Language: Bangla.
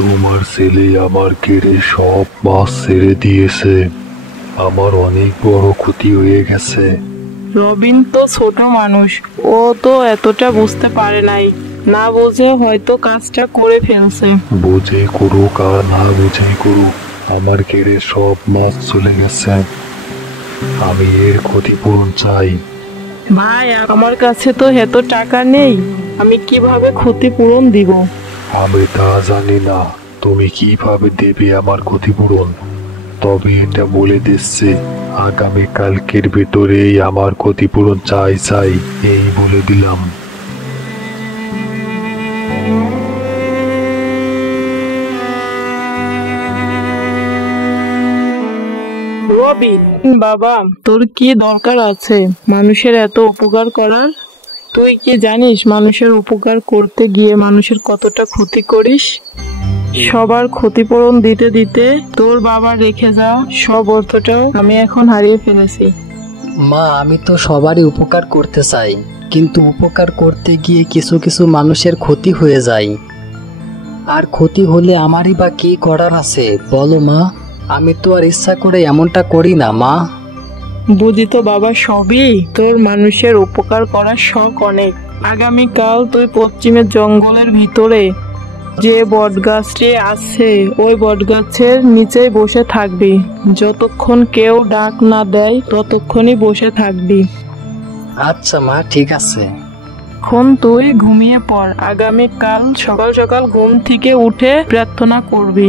তোমার ছেলে আমার কেড়ে সব মাছ ছেড়ে দিয়েছে। আমার অনেক বড় ক্ষতি হয়ে গেছে। রবিন তো ছোট মানুষ, ও তো এতটা বুঝতে পারে নাই, না বুঝে হয়তো কাজটা করে ফেলছে। বুঝে করুক আর না বুঝে করুক, আমার কেড়ে সব মাছ চলে গেছে। আমি এর ক্ষতিপূরণ চাই। ভাই, আমার কাছে তো এত টাকা নেই, আমি কিভাবে ক্ষতিপূরণ দিব? আমি তা জানি না তুমি কিভাবে দেবে আমার ক্ষতিপূরণ, তবে এটা বলে দিচ্ছে আগামী কালকের ভেতরেই আমার ক্ষতিপূরণ চাই চাই, এই বলে দিলাম। রবিন বাবা, তোর কি দরকার আছে মানুষের এত উপকার করার? তুই কি জানিস মানুষের উপকার করতে গিয়ে মানুষের কতটা ক্ষতি করিস? সবার ক্ষতিপূরণ দিতে দিতে তোর বাবা রেখে যাওয়া সব অর্থটাও আমি এখন হারিয়ে ফেলেছি। মা, আমি তো সবারই উপকার করতে চাই, কিন্তু উপকার করতে গিয়ে কিছু কিছু মানুষের ক্ষতি হয়ে যায়। আর ক্ষতি হলে আমারই বা কি করার আছে বলো মা? আমি তো আর ইচ্ছা করে এমনটা করি না মা। বুঝি তো বাবা, সবই তোর মানুষের উপকার করার শখ অনেক। আগামীকাল তুই পশ্চিমের জঙ্গলের ভিতরে যে বটগাছটি আছে ওই বটগাছের নিচেই বসে থাকবি। যতক্ষণ কেউ ডাক না দেয় ততক্ষণই বসে থাকবি। আচ্ছা মা, ঠিক আছে। এখন তুই ঘুমিয়ে পড়, আগামীকাল সকাল সকাল ঘুম থেকে উঠে প্রার্থনা করবি।